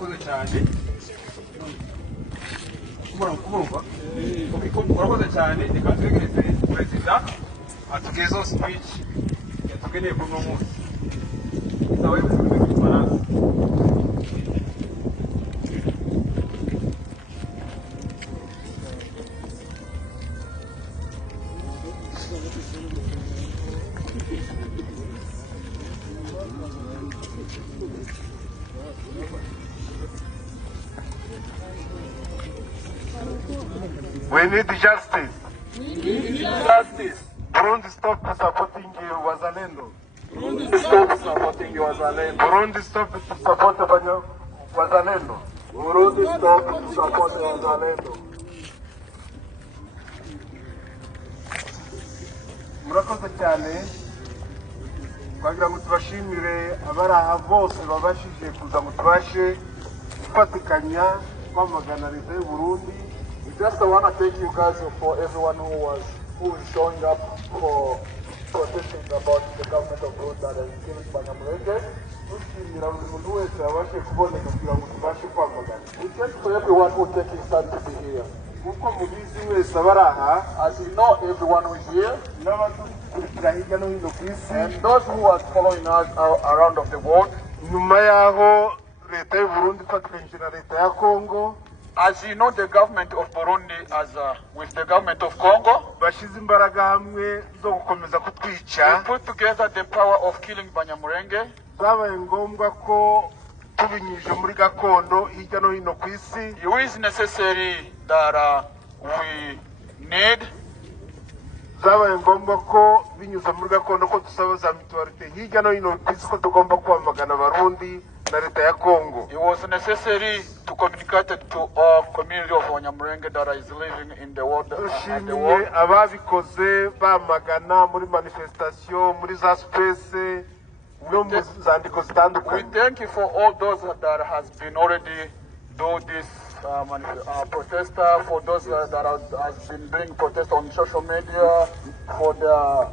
murakoze cyane murakoze cyane reka twegereze perezida atugezeho speech yatugeneye kuri uno munsi izaba ari mu rurimi rw'igifaransa. We need justice. Justice. Burundi stop supporting Wazalendo. Stop supporting Wazalendo. Burundi stop to support Wazalendo. Burundi stop to support Wazalendo. Murakoze cyane. Twagira ngo tubashimire abari aha bose babashije kuza ngo tubashe gufatikanya kwamagana leta y'u Burundi. Just want to thank you guys for everyone who is showing up for protesting about the government of Burundi that is killing Abanyamurenge. Dushimira buri muntu wese wabashe kuboneka kugira ngo tubashe kwamagana. We thank for everyone who taking time to be here. Kuko mubizi wese abari aha, as you know, everyone who is here n'abadukurikira hirya no hino ku isi, and those who are following us around of the world. Nyuma yaho leta y'u Burundi ifatikanyije na leta ya Congo, as you know, the government of Burundi with the government of Congo, bashize imbaraga hamwe zo gukomeza kutwica. we put together the power of killing Abanyamurenge. Zabaye ngombwa ko tubinyujije muri gakondo hirya no hino ku isi. It is necessary that we need. Zabaye ngombwa ko binyuza muri gakondo ko dusaba za mutualite hirya no hino ku isi ko tugomba kwamagana Abarundi na leta ya Congo. It was necessary to communicate to all community of Abanyamurenge that is living in the world. Dushimiye ababikoze bamagana muri manifestation, muri za space no mu zandiko zitandukanye. We thank you for all those that has been already do this protester, for those that has been doing protest on social media, for the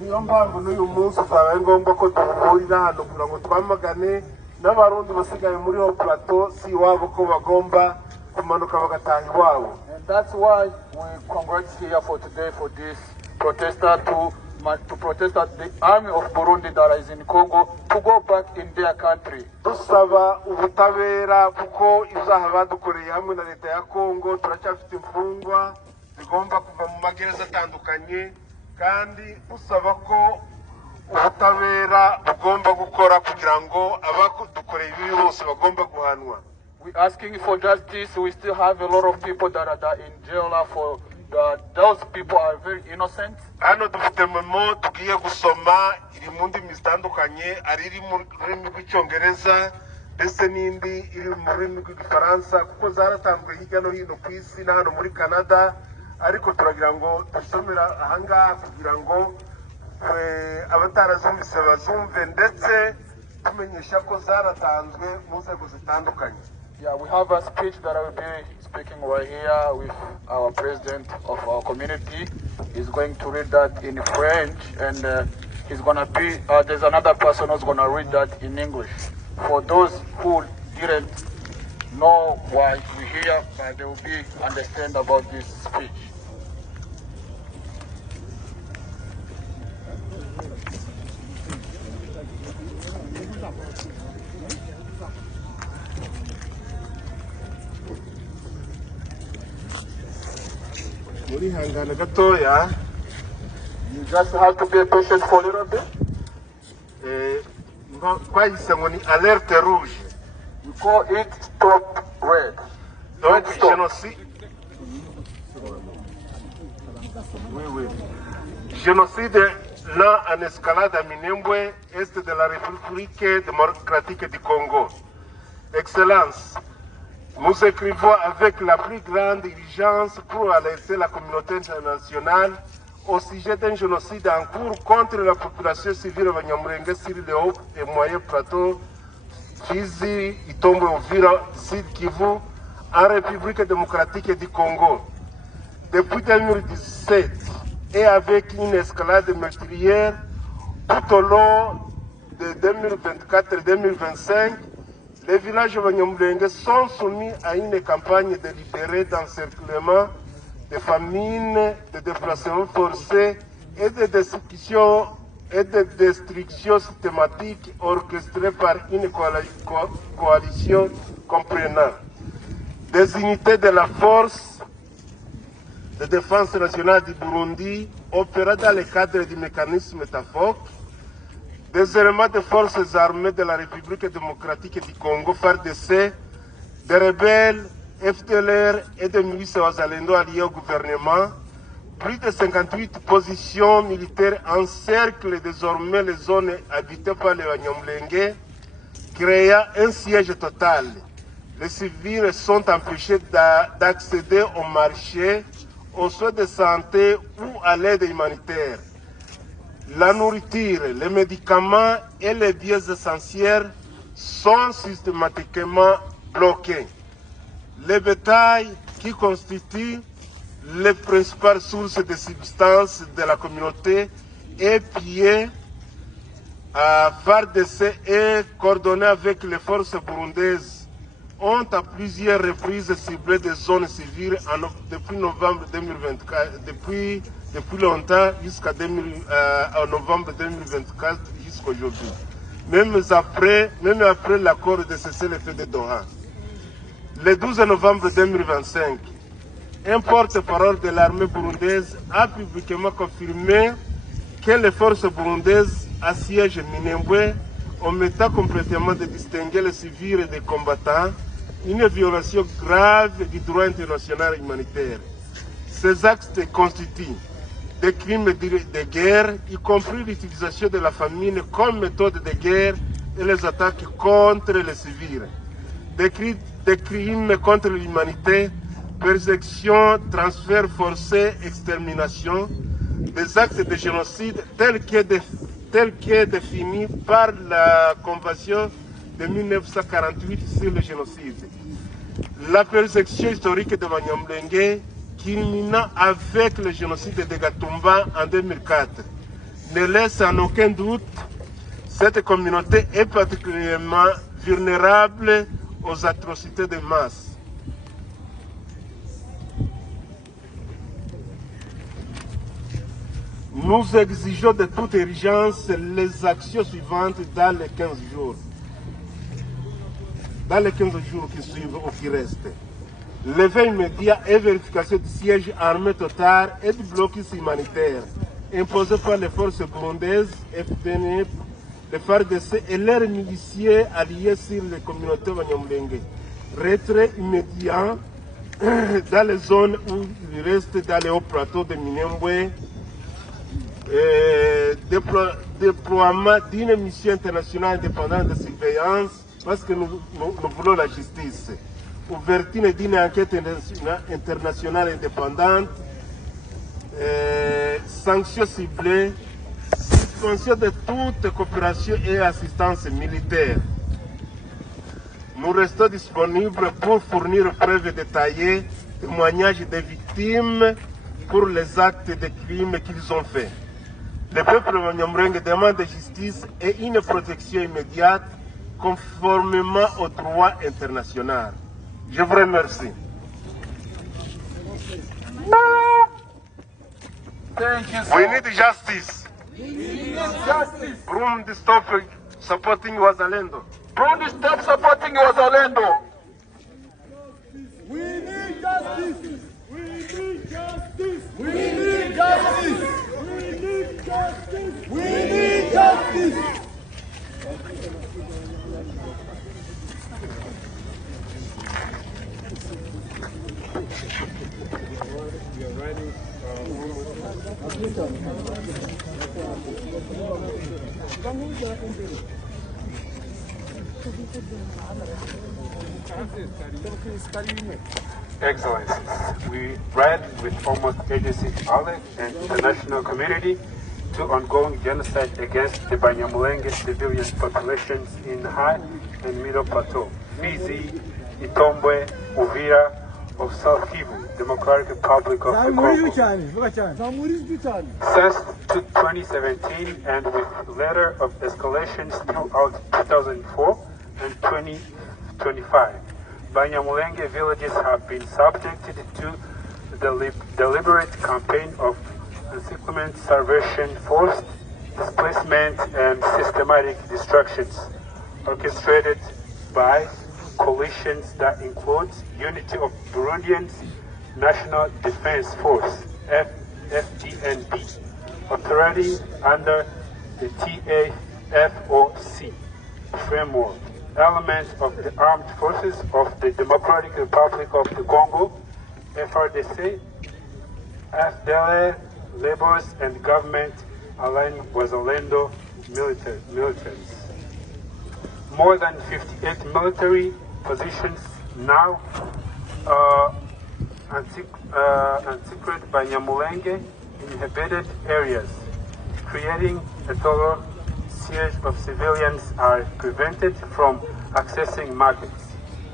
niyo mpamvu n'uyu munsi zabaye ngombwa ko duhurira hano kugira ngo twamagane n'Abarundi basigaye muri ho plateau si iwabo ko bagomba kumanuka bagataha iwabo. And that's why we congregate here for today for this protester to protest that the army of Burundi that is in Congo to go back in their country. Dusaba ubutabera kuko izaha badukoreye hamwe na leta ya Congo, turacyafite imfungwa zigomba kuva mu magereza atandukanye, kandi usaba ko ubutabera bugomba gukora kugira ngo abadukoreye ibi bose bagomba guhanwa. We asking for justice. We still have a lot of people that are in jail for those people are very innocent. Hano dufite memo tugiye gusoma iri mu ndimi zitandukanye, ari iri mu rurimi rw'icyongereza ndetse n'indi iri mu rurimi rw'igifaransa kuko zaratanzwe hirya no hino ku isi na hano muri Canada, ariko turagira ngo dusomera ahangaha kugira ngo abatarazumvise bazumve ndetse tumenyesha ko zaratanzwe mu nzego zitandukanye. Yeah, we have a speech that I will be speaking right here with our president of our community. He's going to read that in French, and he's going to be, there's another person who's going to read that in English. For those who didn't know why we're here, but they will be understand about this speech. Muri hangana gatoya, you just have to be patient for a little bit. Twayise ngo ni alerte rouge. We call it stop red. Donc génocide. Génocide là en escalade à Minembwe, est de la République démocratique du Congo. Excellence, nous écrivons avec la plus grande urgence pour alerter la communauté internationale au sujet d'un génocide en cours contre la population civile Abanyamurenge sur le haut et moyen plateau Fizi, Itombe, Uvira, Sud Kivu, en République démocratique du Congo. Depuis 2017 et avec une escalade meurtrière tout au long de 2024 et 2025, les villages Abanyamurenge sont soumis à une campagne délibérée d'encerclement, de famine, de déplacement forcé et de destruction systématique orchestrée par une coalition comprenant des unités de la force de défense nationale du Burundi opérant dans le cadre du mécanisme TAFOC, des éléments de forces armées de la République démocratique du Congo, FARDC, des rebelles, FDLR et des milices wazalendo alliés au gouvernement. Plus de 58 positions militaires encerclent désormais les zones habitées par les Abanyamurenge, créant un siège total. Les civils sont empêchés d'accéder au marché, aux soins de santé ou à l'aide humanitaire. La nourriture, les médicaments et les biens essentiels sont systématiquement bloqués. Le bétail, qui constitue les principales sources de substances de la communauté, est pillé. FARDC et coordonné avec les forces burundaises ont à plusieurs reprises ciblé des zones civiles depuis novembre 2024, depuis longtemps jusqu'à novembre 2024 jusqu'à aujourd'hui, même après l'accord de cessez-le-feu de Doha. Le 12 novembre 2025, un porte-parole de l'armée burundaise a publiquement confirmé que les forces burundaises assiègent Minembwe, omettant complètement de distinguer les civils et les combattants, une violation grave du droit international humanitaire. Ces actes constituent des crimes de guerre, y compris l'utilisation de la famine comme méthode de guerre et les attaques contre les civils. Des crimes contre l'humanité, persécution, transfert forcé, extermination, des actes de génocide tels que définis par la Convention de 1948 sur le génocide. La persécution historique de Abanyamurenge, culminant avec le génocide de Gatumba en 2004, ne laisse en aucun doute cette communauté est particulièrement vulnérable aux atrocités de masse. Nous exigeons de toute urgence les actions suivantes dans les 15 jours. Dans les 15 jours qui suivent ou qui restent. Levée immédiate et vérification du siège armé total et du blocus humanitaire imposé par les forces burundaises, FDN, les FARDC et leurs miliciens alliés sur les communautés Abanyamurenge. Retrait immédiat dans les zones où il reste dans les hauts plateaux de Minembwe. Déploiement d'une mission internationale indépendante de surveillance parce que nous voulons la justice. Ouverture d'une enquête internationale indépendante, sanctions ciblées, suspension de toute coopération et assistance militaire. Nous restons disponibles pour fournir preuves détaillées, témoignages des victimes pour les actes de crimes qu'ils ont faits. Le peuple Abanyamurenge demande justice et une protection immédiate conformément au droit international. Je vous remercie. We need justice. Burundi stop supporting Wazalendo. Burundi stop supporting Wazalendo. We need justice. We need justice. We need justice. We need justice. We need justice. We are writing Excellencies, we read with almost urgency knowledge and international community to ongoing genocide against the Abanyamurenge civilian populations in High and Middle Plateau, Fizi, Itombwe, Uvira of South Kivu, Democratic Republic of the Congo. Since 2017 and with letter of escalations throughout 2004 and 2025. Abanyamurenge villages have been subjected to the deliberate campaign of unsettlement, starvation, forced displacement, and systematic destructions, orchestrated by coalitions that include Unity of Burundians, National Defense Force, FDNB, authority under the TAFOC framework, elements of the Armed Forces of the Democratic Republic of the Congo, FRDC, FDLR, laborers, and government aligned with Orlando militaries. More than 58 military positions now unsecret Abanyamurenge inhabited areas, creating a total siege of civilians are prevented from accessing markets,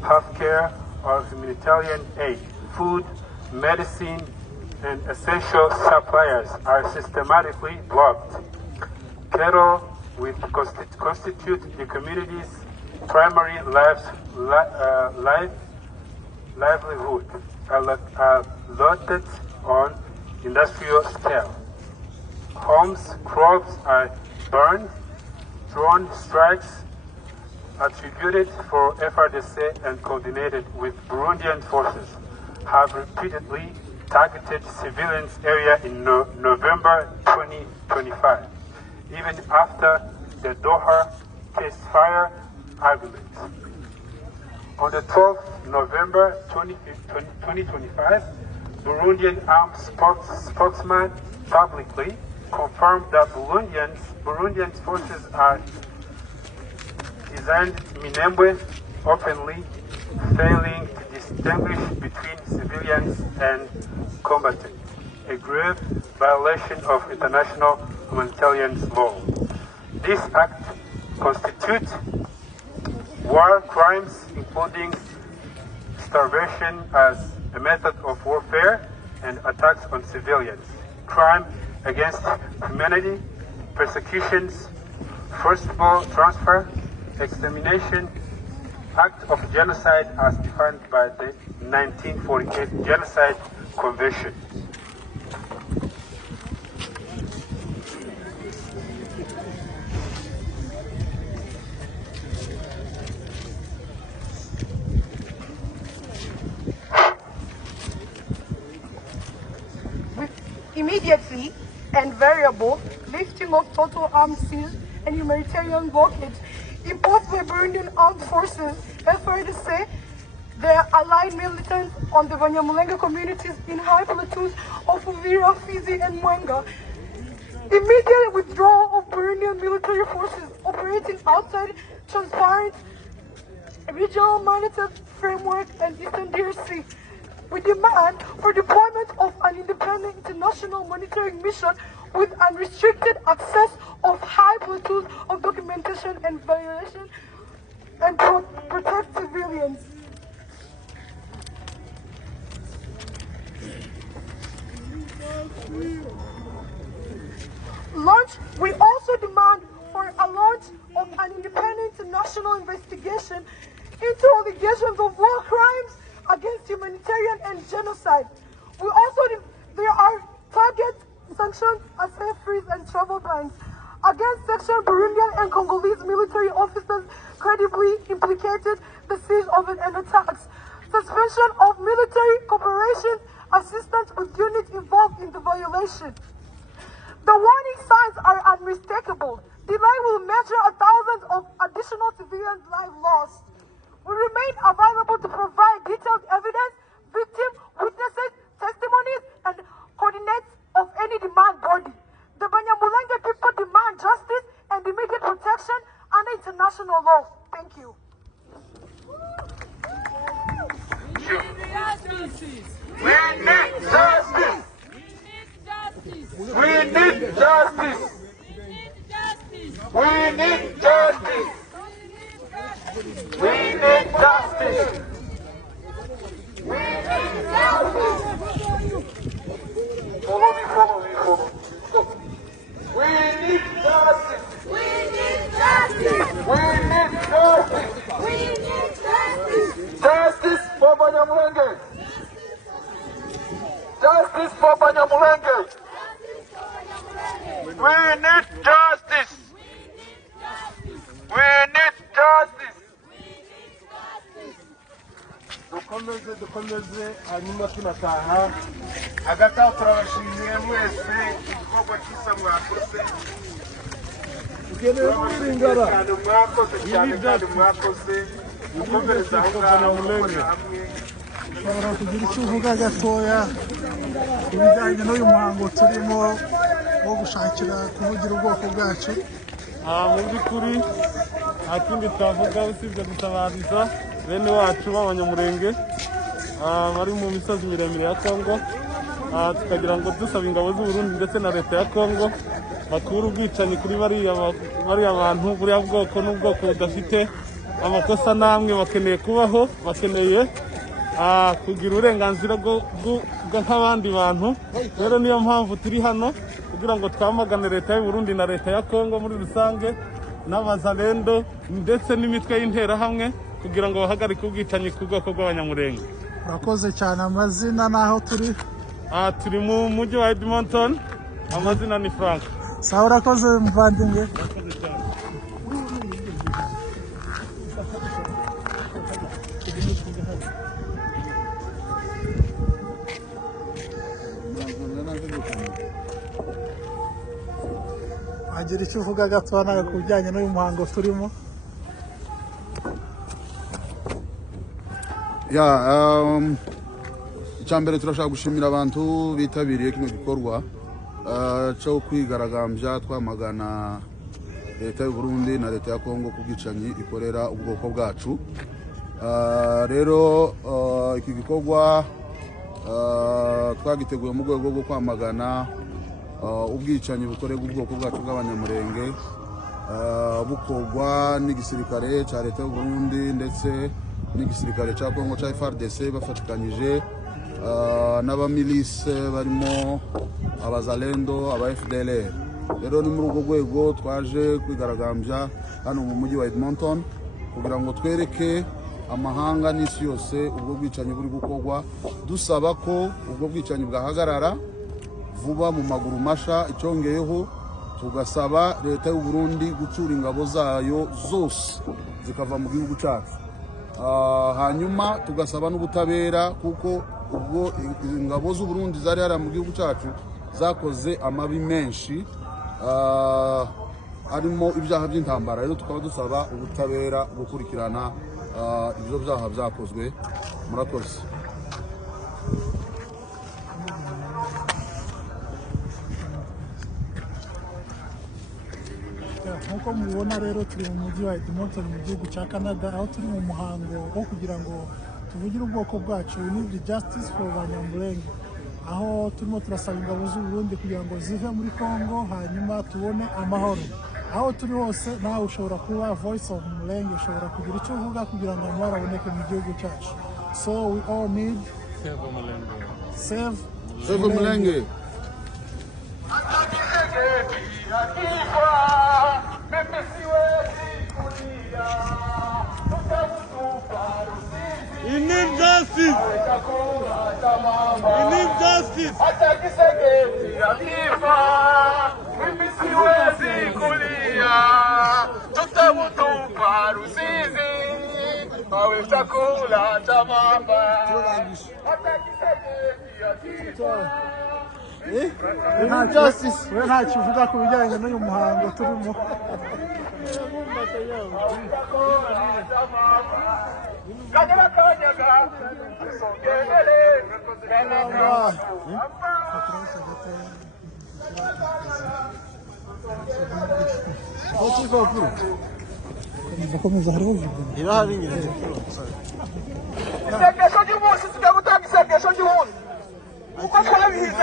healthcare or humanitarian aid, food, medicine, and essential suppliers are systematically blocked. Cattle, which constitute the community's primary livelihood, are looted on industrial scale. Homes, crops are burned. Drone strikes attributed for FRDC and coordinated with Burundian forces have repeatedly targeted civilians area in November 2025, even after the Doha ceasefire agreement. On the 12th November 2025, Burundian armed spokesman publicly confirmed that Burundian forces are designed Minembwe openly, failing to distinguish between civilians and combatants, a grave violation of international humanitarian law. This act constitutes war crimes, including starvation as a method of warfare and attacks on civilians, crime against humanity, persecutions, forcible transfer, extermination, act of genocide as defined by the 1948 Genocide Convention. Immediately and variable lifting of total arms siege and humanitarian blockage imposed by Burundian armed forces, FRDC, their allied militants on the Abanyamurenge communities in high platoons of Uvira, Fizi, and Mwenga. Immediate withdrawal of Burundian military forces operating outside transparent regional monitoring framework and Eastern DRC. We demand for deployment of an independent international monitoring mission with unrestricted access of high platoons of documentation and violation and protect civilians. We also demand for a launch of an independent international investigation into allegations of war crimes against humanitarian and genocide. There are target sanctions as air freeze and travel bans against section Burundian and Congolese military officers credibly implicated the siege of and attacks, suspension of military cooperation, assistance with units involved in the violation. The warning signs are unmistakable. Delay will measure thousands of additional civilian lives lost. We remain available to provide detailed evidence, victim witnesses, testimonies, and coordinates of any demand body. The Abanyamurenge people demand justice and immediate protection under international law. Thank you. We need justice. We need justice. We need justice. We need justice. We need justice. Follow me. We need justice. We need justice. We need justice. We need justice. dukomeze hanyuma tunataha hagati aho turabashimiye mwese igikorwa cyiza mwakoze mwakoze cyane kandi mwakoze mukomereza aho ngaho mukorera hamwe. ushobora kugira icyo uvuga gatoya ku bijyanye n'uyu muhango turimo wo gushakira kuvugira ubwoko bwacu? mu by'ukuri nta kindi twavuga usibye gutabariza bene wacu b'abanyamurenge bari mu misozi miremire ya Kongo, tukagira ngo dusaba ingabo z'u Burundi ndetse na leta ya Kongo bakura ubwicanyi kuri bariya bantu, buriya bwoko n'ubwoko budafite amakosa namwe. Bakeneye kubaho, bakeneye kugira uburenganzira nk'abandi bantu. Rero niyo mpamvu turi hano kugira ngo twamagane leta y'u Burundi na leta ya Kongo muri rusange n'abazalendo ndetse n'imitwe y'interahamwe kugira ngo bahagarike ubwicanyi ku bwoko bw'abanyamurenge. Urakoze cyane. Amazina n'aho turi? Turi mu mujyi wa Edmonton, amazina ni Frank. Sawa, urakoze muvandimwe. Agira icyo uvuga gato nawe ku bijyanye n'uyu muhango turimo? icyambere turashaka gushimira abantu bitabiriye kino gikorwa cyo kwigaragambya twamagana leta y'u Burundi na leta ya Kongo ku bwicanyi ikorera ubwoko bwacu. Rero iki gikorwa twagiteguye mu rwego rwo kwamagana ubwicanyi bukorerwa ubwoko bwacu bw'abanyamurenge bukorwa n'igisirikare cya leta y'u Burundi ndetse n'igisirikare cya Kongo cya FARDC bafatikanyije n'abamilise barimo abazalendo, aba FDLR. Rero ni muri urwo rwego twaje kwigaragambya hano mu mujyi wa Edmonton kugira ngo twereke amahanga n'isi yose ubwo bwicanyi buri gukorwa, dusaba ko ubwo bwicanyi bwahagarara vuba mu maguru masha. Icyongeyeho tugasaba leta y'u Burundi gucura ingabo zayo zose zikava mu gihugu cyacu. Hanyuma tugasaba n'ubutabera kuko ubwo ingabo z'u Burundi zari hariya mu gihugu cyacu zakoze amabi menshi arimo ibyaha by'intambara. Rero tukaba dusaba ubutabera gukurikirana ibyo byaha byakozwe. Murakoze. Nk'uko mubibona rero turi mu mujyi wa Edmonton mu gihugu cya Canada, aho turi mu muhango wo kugira ngo tuvugire ubwoko bwacu, we need justice for Abanyamurenge, aho turimo turasaba ingabo z'u Burundi kugira ngo zive muri Kongo hanyuma tubone amahoro. Aho turi hose nawe ushobora kuba voice of Murenge, ushobora kugira icyo uvuga kugira ngo amahoro aboneke mu gihugu cyacu. So we all need save Murenge. We need justice. We need justice. we ntacyo uvuga ku bijyanye n'uyu muhango turimo?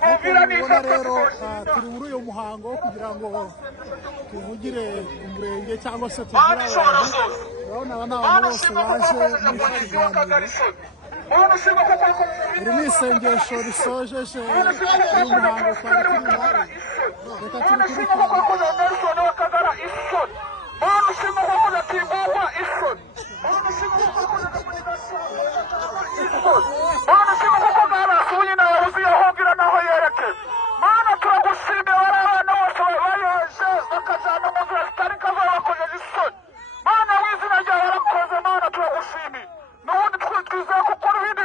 Rero turi muri uyu muhango wo kugira ngo tuvugire umurenge cyangwa se tuvugire abantu. Urabona aba ni abantu bose baje muri iki kiganiro. Iri ni isengesho risojeje uyu muhango twari turimo. Reka turikurikirane. Mana w'izina ryawe warakoze, Mana turagushimiye. N'ubundi twizeye ko ukora ibindi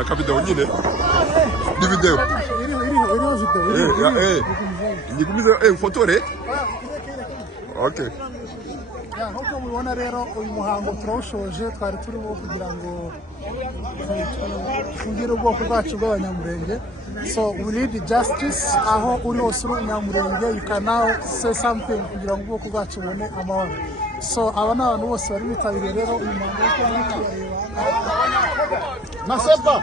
akavideo nyine ni video nigumize ufotore okay nk'uko mubibona rero uyu muhango turawushoje twari turimo kugira ngo tugire ubwoko bwacu bw'abanyamurenge so we need justice aho uri hose uri umunyamurenge you can now say something kugira ngo ubwoko bwacu bubone amahoro so aba ni abantu bose bari bitabiriye rero uyu muhango w'uko muri kureba Naseba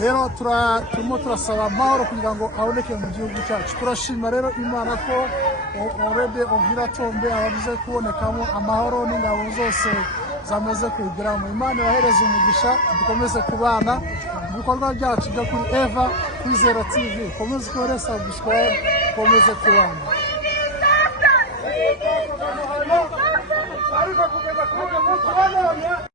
rero turimo turasaba amahoro kugira ngo aboneke mu gihugu cyacu turashima rero Imana ko already ovira tombe abavuze kubonekamo amahoro n'ingabo zose zamaze kugeramo Imana yahereza umugisha dukomeze kubana ibikorwa byacu byo kuri Eva Kwizera TV komeze kore subscribe komeze kubana ariko kugeza